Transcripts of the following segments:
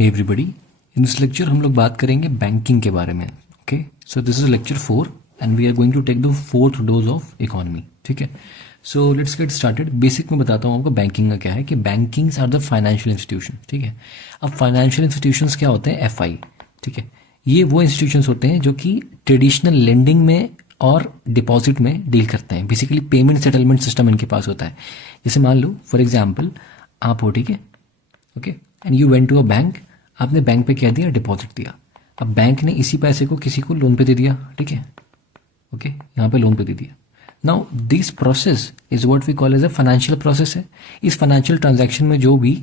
Hey everybody, in this lecture हम लोग बात करेंगे बैंकिंग के बारे में. Okay, so this is lecture 4 and we are going to take the fourth dose of economy. ठीक है, so let's get started. Basic में बताता हूँ आपको बैंकिंग का क्या है कि bankings are the financial institution. ठीक है, अब फाइनेंशियल इंस्टीट्यूशंस क्या होते हैं? एफआई. ठीक है, ये वो इंस्टीट्यूशंस होते हैं जो कि ट्रेडिशनल लेंडिंग में और डिपॉजिट में डील करते हैं. बेसिकली पेमेंट सेटलमेंट सिस्टम इनके पास होता है. जैसे मान लो फॉर एग्जाम्पल आप हो, ठीक है, okay, and you went to a bank. आपने बैंक पे क्या दिया? डिपॉजिट दिया. अब बैंक ने इसी पैसे को किसी को लोन पे दे दिया. ठीक है, ओके, यहाँ पे लोन पे दे दिया. Now this process is what we call as a financial process है. इस फाइनेंशियल ट्रांजैक्शन में जो भी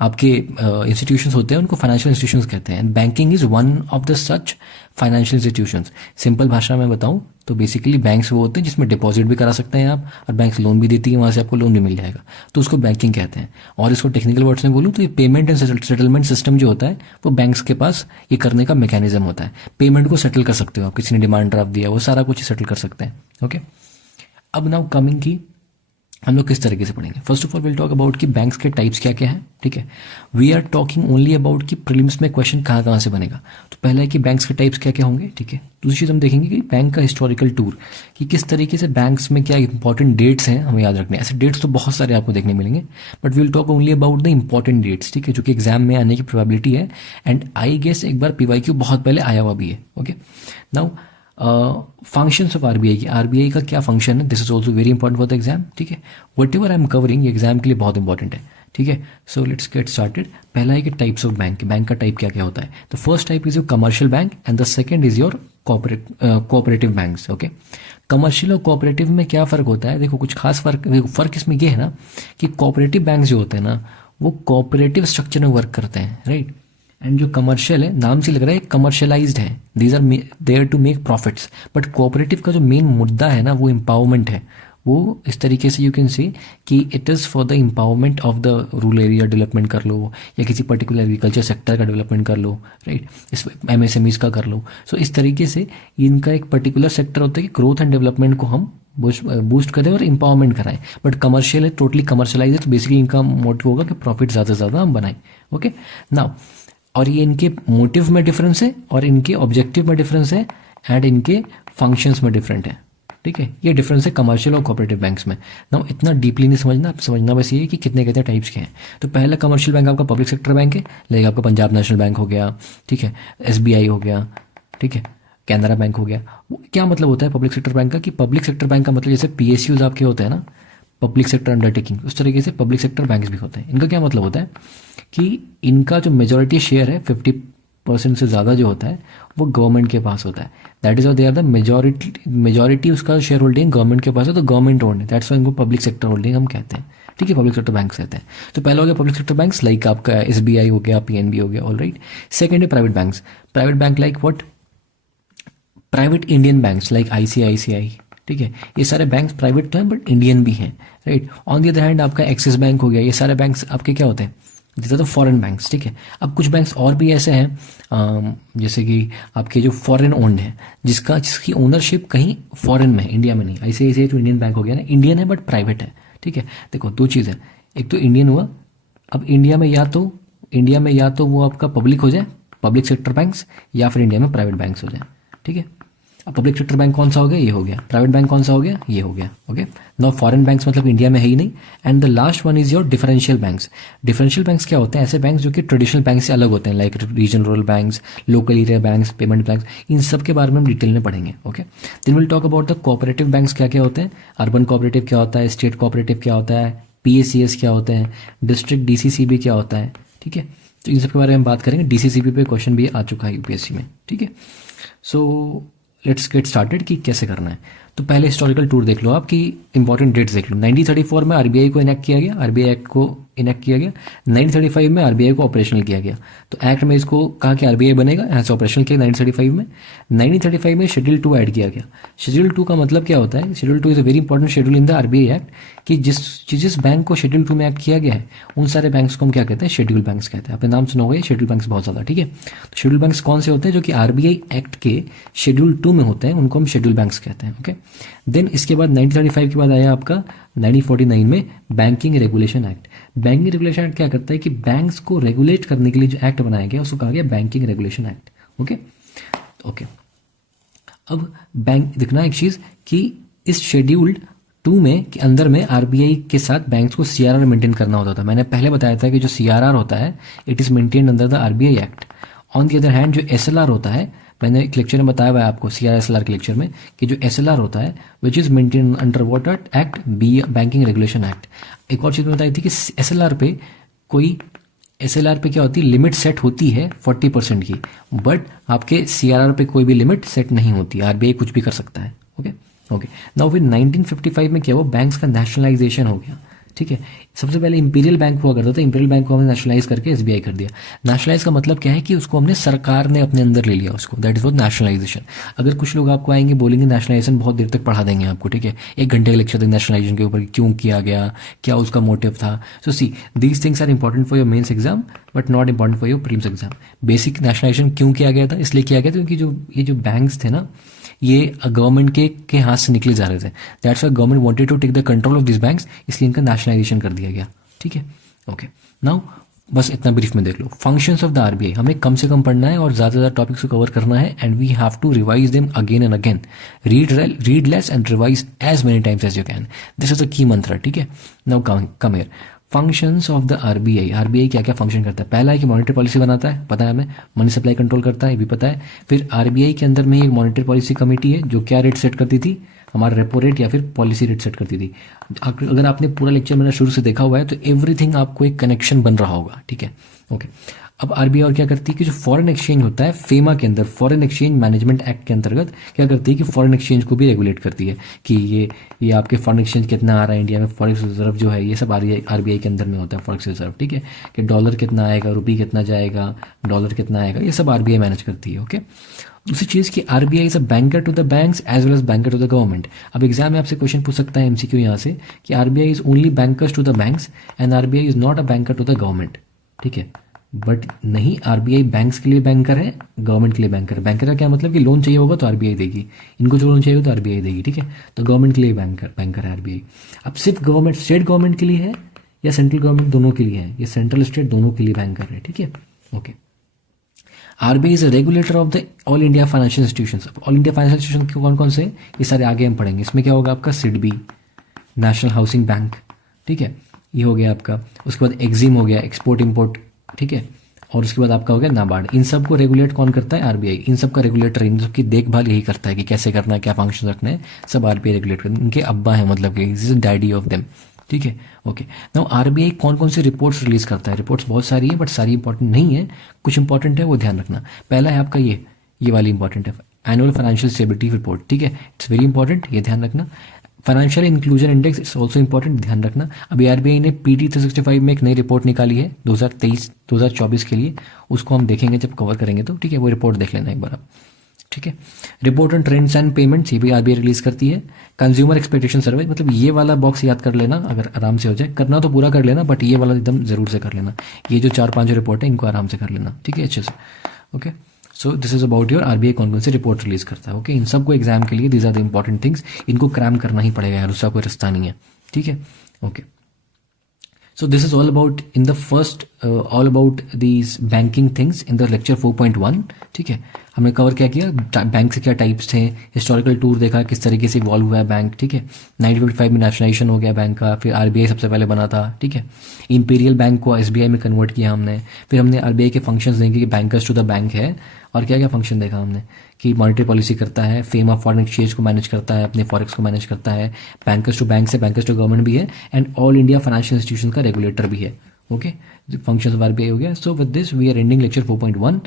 आपके इंस्टीट्यूशंस होते हैं उनको फाइनेंशियल इंस्टीट्यूशंस कहते हैं. Banking is one of the such financial institutions. Simple भाषा में बताऊं तो बेसिकली बैंक्स वो होते हैं जिसमें डिपॉजिट भी करा सकते हैं आप, और बैंक्स लोन भी देती है, वहां से आपको लोन भी मिल जाएगा, तो उसको बैंकिंग कहते हैं. और इसको टेक्निकल वर्ड्स में बोलूँ तो ये पेमेंट एंड सेटलमेंट सिस्टम जो होता है वो बैंक्स के पास ये करने का मैकेनिज्म होता है. पेमेंट को सेटल कर सकते हो आप, किसी ने डिमांड ड्राफ्ट दिया वो सारा कुछ सेटल कर सकते हैं. ओके, अब नाउ कमिंग की हम लोग किस तरीके से पढ़ेंगे. First of all will talk about कि बैंक्स के टाइप्स क्या क्या है. ठीक है, we are talking only about कि प्रीलिम्स में क्वेश्चन कहाँ कहाँ से बनेगा. तो पहला है कि बैंक्स के टाइप्स क्या क्या होंगे. ठीक है, दूसरी चीज़ हम देखेंगे कि बैंक का हिस्टोरिकल टूर, कि किस तरीके से बैंक्स में क्या इंपॉर्टेंट डेट्स हैं हमें याद रखने. ऐसे डेट्स तो बहुत सारे आपको देखने मिलेंगे, but we'll talk only about the important dates. ठीक है, जो कि एग्जाम में आने की प्रोबेबिलिटी है, एंड आई गेस एक बार पीवाईक्यू बहुत पहले आया हुआ भी है. Okay, now functions of RBI की, आरबीआई का क्या फंक्शन है, this is also very important for the exam. ठीक है, what ever I am covering ये एग्जाम के लिए बहुत इंपॉर्टेंट है. ठीक है, सो लेट्स गेट स्टार्टेड. पहला है कि टाइप्स ऑफ बैंक. बैंक का टाइप क्या क्या होता है. The first type is your commercial bank and the second is your cooperative banks. Okay, commercial और कोऑपरेटिव में क्या फर्क होता है? देखो कुछ खास फर्क इसमें ये है ना कि कोऑपरेटिव बैंक जो होते हैं ना वो कोऑपरेटिव स्ट्रक्चर में वर्क करते हैं, राइट. एंड जो कमर्शियल है, नाम से लग रहा है कमर्शियलाइज्ड है, these are there to make profits. But cooperative का जो मेन मुद्दा है ना वो एम्पावरमेंट है. वो इस तरीके से यू कैन से कि it is for the empowerment of the rural area development कर लो, या किसी पर्टिकुलर एग्रीकल्चर सेक्टर का डेवलपमेंट कर लो, राइट, इस एमएसएमईज का कर लो. सो इस तरीके से इनका एक पर्टिकुलर सेक्टर होता है कि ग्रोथ एंड डेवलपमेंट को हम बूस्ट करें और एम्पावरमेंट कराएं. बट कमर्शियल है, टोटली कमर्शियलाइज है, तो बेसिकली इनका मोटिव होगा कि प्रॉफिट ज़्यादा से ज़्यादा हम बनाएं. ओके, नाउ और ये इनके मोटिव में डिफरेंस है और इनके ऑब्जेक्टिव में डिफरेंस है एंड इनके फंक्शंस में डिफरेंट है. ठीक है, ये डिफरेंस है कमर्शियल और कोऑपरेटिव बैंक्स में. ना इतना डीपली नहीं समझना, समझना बस ये है कि कितने कितने टाइप्स के हैं. तो पहला कमर्शियल बैंक आपका पब्लिक सेक्टर बैंक है, लाइक आपका पंजाब नेशनल बैंक हो गया, ठीक है, एसबीआई हो गया, ठीक है, कैनरा बैंक हो गया. क्या मतलब होता है पब्लिक सेक्टर बैंक का? कि पब्लिक सेक्टर बैंक का मतलब जैसे पीएसयूज आपके होते हैं ना, पब्लिक सेक्टर अंडरटेकिंग, उस तरीके से पब्लिक सेक्टर बैंक्स भी होते हैं. इनका क्या मतलब होता है कि इनका जो मेजॉरिटी शेयर है 50% से ज़्यादा जो होता है वो गवर्नमेंट के पास होता है. That is they are the majority उसका शेयर होल्डिंग गवर्नमेंट के पास है, तो गवर्नमेंट ओन्ड है. दैट्स वाई इनको पब्लिक सेक्टर होल्डिंग हम कहते हैं. ठीक है, पब्लिक सेक्टर बैंक कहते हैं. तो पहला हो गया पब्लिक सेक्टर बैंक्स, लाइक आपका एसबीआई हो गया, पीएनबी हो गया, ऑल राइट. सेकेंड है private banks. Private bank like what? Private Indian banks like ICICI. ठीक है, ये सारे बैंक्स प्राइवेट तो हैं बट इंडियन भी हैं, right. On the other hand आपका एक्सिस बैंक हो गया, ये सारे बैंक्स आपके क्या होते हैं? जैसे तो फॉरेन बैंक्स. ठीक है, अब कुछ बैंक्स और भी ऐसे हैं जैसे कि आपके जो फॉरेन ओन्ड है, जिसकी ओनरशिप कहीं फॉरेन में है, इंडिया में नहीं. आईसीआईसीआई तो इंडियन बैंक हो गया ना, इंडियन है बट प्राइवेट है. ठीक है, देखो दो चीज़ है, एक तो इंडियन हुआ. अब इंडिया में या तो वो आपका पब्लिक हो जाए, पब्लिक सेक्टर बैंक्स, या फिर इंडिया में प्राइवेट बैंक्स हो जाए. ठीक है, अब पब्लिक सेक्टर बैंक कौन सा हो गया? ये हो गया. प्राइवेट बैंक कौन सा हो गया? ये हो गया. ओके, नाउ फॉरेन बैंक्स मतलब इंडिया में है ही नहीं. And the last one is your differential banks. Differential banks क्या होते हैं? ऐसे बैंक्स जो कि ट्रेडिशनल बैंक से अलग होते हैं, like regional rural banks, local area banks, payment banks. इन सब के बारे में हम डिटेल में पढ़ेंगे. Okay, then will talk about the cooperative banks. क्या क्या होते हैं? अर्बन कोऑपरेटिव क्या होता है, स्टेट कोऑपरेटिव क्या होता है, पीएसीएस क्या होते हैं, डिस्ट्रिक्ट डीसीसीबी क्या होता है. ठीक है, तो इन सब के बारे में हम बात करेंगे. डीसीसीबी पे क्वेश्चन भी आ चुका है यूपीएससी में. ठीक है, सो लेट्स गेट स्टार्टेड कि कैसे करना है. तो पहले हिस्टोरिकल टूर देख लो आप, कि इंपॉर्टेंट डेट्स देख लो. 1934 में आरबीआई को इनेक्ट किया गया, आरबीआई एक्ट को इनेक्ट किया गया. 1935 में आरबीआई को ऑपरेशनल किया गया. तो एक्ट में इसको कहा कि आरबीआई बनेगा, यहाँ से ऑपरेशनल किया 1935 में. 1935 में शेड्यूल 2 ऐड किया गया. शेड्यूल 2 का मतलब क्या होता है? Schedule 2 is a very important schedule in the RBI act, कि जिस बैंक को शेड्यूल 2 में एक्ट किया गया है उन सारे बैंक्स को हम क्या कहते हैं? शेड्यूल बैंक्स कहते हैं. आपने नाम सुना होगा शेड्यूल बैंक्स बहुत ज़्यादा. ठीक है, तो शेड्यूल बैंक्स कौन से होते हैं? जो कि आरबीआई एक्ट के शेड्यूल 2 में होते हैं, उनको हम शेड्यूल बैंक्स कहते हैं. ओके, देन इसके बाद 1935 के बाद आया आपका 1949 में banking regulation act. Banking regulation act क्या करता है कि बैंक्स को रेगुलेट करने के लिए जो एक्ट बनाया गया उसको कहा गया बैंकिंग रेगुलेशन एक्ट। ओके अब बैंक देखना एक चीज कि इस शेड्यूल्ड 2 में के अंदर में आरबीआई के साथ बैंक्स को सीआरआर मेंटेन करना होता था। मैंने पहले बताया था कि जो सीआरआर होता है it is maintained under the RBI act. On the other hand जो एसएलआर होता है, मैंने एक लेक्चर में बताया हुआ है आपको सीआरआर एसएलआर के लेक्चर में कि जो एसएलआर होता है which is maintain under what act, B banking regulation act. एक और चीज में बताई थी कि एसएलआर पे क्या होती है, लिमिट सेट होती है 40% की, बट आपके सीआरआर पे कोई भी लिमिट सेट नहीं होती, आरबीआई कुछ भी कर सकता है। ओके नाउ फिर 1955 में क्या हुआ, बैंक्स का नेशनलाइजेशन हो गया। ठीक है, सबसे पहले इंपीरियल बैंक हुआ करता था, इंपीरियल बैंक को हमने नेशनलाइज करके एसबीआई कर दिया। नेशनलाइज का मतलब क्या है कि उसको हमने सरकार ने अपने अंदर ले लिया उसको, दैट इज वॉट नेशनलाइजेशन। अगर कुछ लोग आपको आएंगे बोलेंगे नेशनलाइजेशन, बहुत देर तक पढ़ा देंगे आपको, ठीक है, 1 घंटे का लेक्चर देंगे नेशनलाइजेशन के ऊपर, क्यों किया गया, क्या उसका मोटिव था। So see these things are important for your mains exam but not important for your prelims exam. Basic nationalization क्यों किया गया था, इसलिए किया गया था क्योंकि ये जो बैंक्स थे ना, ये गवर्नमेंट के हाथ से निकले जा रहे थे। That's why government wanted to take the control of this banks, इसलिए इनका नेशनलाइजेशन कर दिया गया। ठीक है, ओके नाउ बस इतना ब्रीफ में देख लो। फंक्शंस ऑफ द आरबीआई हमें कम से कम पढ़ना है और ज्यादा से ज्यादा टॉपिक्स को कवर करना है, and we have to revise them again and again. Read less and revise as many times as you can. This is the key mantra. ठीक है, now come here. Functions of the RBI. RBI क्या क्या function करता है? पहला है कि monetary policy बनाता है, पता है हमें, मनी सप्लाई कंट्रोल करता है, ये भी पता है। फिर आरबीआई के अंदर में एक मॉनेटरी पॉलिसी कमेटी है जो क्या रेट सेट करती थी, हमारा रेपो रेट या फिर पॉलिसी रेट सेट करती थी। अगर आपने पूरा लेक्चर मैंने शुरू से देखा हुआ है तो एवरीथिंग आपको एक कनेक्शन बन रहा होगा। ठीक है, ओके। अब आरबीआई और क्या करती है कि जो फॉरेन एक्सचेंज होता है, फेमा के अंदर फॉरेन एक्सचेंज मैनेजमेंट एक्ट के अंतर्गत क्या करती है कि फॉरेन एक्सचेंज को भी रेगुलेट करती है कि ये आपके फॉरेन एक्सचेंज कितना आ रहा है इंडिया में, फॉरेक्स रिजर्व जो है ये सब आरबीआई के अंदर में होता है, फॉरेक्स रिजर्व। ठीक है, कि डॉलर कितना आएगा, रुपी कितना जाएगा, डॉलर कितना आएगा, ये सब आरबीआई मैनेज करती है। ओके, दूसरी चीज कि RBI is a banker to the banks as well as banker to the government. अब एग्जाम में आपसे क्वेश्चन पूछ सकता है एमसीक्यू यहाँ से कि RBI is only bankers to the banks and RBI is not a banker to the government. ठीक है, बट नहीं, आरबीआई बैंक्स के लिए बैंकर है, गवर्नमेंट के लिए बैंकर है। बैंकर का क्या मतलब कि लोन चाहिए होगा तो आरबीआई देगी, इनको जो लोन चाहिए होगा तो आरबीआई देगी। ठीक है, तो गवर्नमेंट के लिए बैंकर है आरबीआई। अब सिर्फ गवर्नमेंट, स्टेट गवर्नमेंट के लिए है या सेंट्रल गवर्नमेंट, दोनों के लिए है, ये सेंट्रल स्टेट दोनों के लिए बैंकर है। ठीक है, okay. RBI is a regulator of the all India financial institutions. All India financial institution कौन कौन से, ये सारे आगे हम पढ़ेंगे। इसमें क्या होगा आपका सिडबी, नेशनल हाउसिंग बैंक, ठीक है, ये हो गया आपका। उसके बाद एक्जिम हो गया, एक्सपोर्ट इंपोर्ट, ठीक है, और उसके बाद आपका हो गया नाबार्ड। इन सब को रेगुलेट कौन करता है? आरबीआई। इन सब का रेगुलेटर, इन सब की देखभाल यही करता है कि कैसे करना है, क्या फंक्शन रखना है, सब आरबीआई रेगुलेट करते हैं। इनके अब्बा है, मतलब कि this is daddy of them. ठीक है, ओके। नाउ आरबीआई कौन कौन सी रिपोर्ट्स रिलीज करता है? रिपोर्ट्स बहुत सारी है बट सारी इंपॉर्टेंट नहीं है, कुछ इंपॉर्टेंट है वो ध्यान रखना। पहला है आपका ये वाली इंपॉर्टेंट है, एनुअल फाइनेंशियल स्टेबिलिटी रिपोर्ट। ठीक है, इट्स वेरी इंपॉर्टेंट, ये ध्यान रखना। Financial inclusion index it's also important, ध्यान रखना। अभी आरबीआई ने पीटी 365 में एक नई रिपोर्ट निकाली है 2023-2024 के लिए, उसको हम देखेंगे जब कवर करेंगे तो। ठीक है, वो रिपोर्ट देख लेना एक बार आप। ठीक है, report on trends and payments, ये भी आरबीआई रिलीज करती है। कंज्यूमर एक्सपेक्टेशन सर्वे, मतलब ये वाला बॉक्स याद कर लेना, अगर आराम से हो जाए, करना तो पूरा कर लेना बट ये वाला एकदम जरूर से कर लेना। ये जो 4-5 रिपोर्ट है इनको आराम से कर लेना। ठीक है, अच्छे से। Okay, so this is about your RBI कौन कौन सी रिपोर्ट रिलीज करता है। ओके, इन सबको एग्जाम के लिए these are the important things, इनको क्रैम करना ही पड़ेगा यार, उसका कोई रास्ता नहीं है। ठीक है, okay. So this is all about in the first all about these banking things in the lecture 4.1. ठीक है, हमने कवर क्या किया, बैंक से क्या टाइप्स थे, हिस्टोरिकल टूर देखा, किस तरीके से इवॉल्व हुआ है बैंक। ठीक है, 1955 में नेशनलाइजेशन हो गया बैंक का, फिर आरबीआई सबसे पहले बना था। ठीक है, इंपीरियल बैंक को एसबीआई में कन्वर्ट किया हमने। फिर हमने आरबीआई के फंक्शंस देखे कि बैंकर्स टू द बैंक है, और क्या क्या फंक्शन देखा हमने कि मॉनेटरी पॉलिसी करता है, फेम ऑफ फॉरेन एक्सचेंज को मैनेज करता है, अपने फॉरेक्स को मैनेज करता है, बैंकर्स टू बैंक से बैंकर्स टू गवर्नमेंट भी है, and all India financial institution का रेगुलेटर भी है। ओके, फंक्शंस ऑफ आरबीआई हो गया। So with this we are ending lecture 4.1।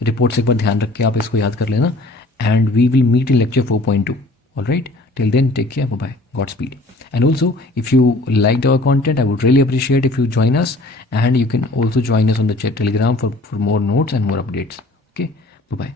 Report एक बार ध्यान रख के आप इसको याद कर लेना, and we will meet in lecture 4.2। Alright, till then take care, bye bye, Godspeed. And also if you liked our content, I would really appreciate if you join us, and you can also join us on the Telegram for more notes and more updates. Okay, bye bye.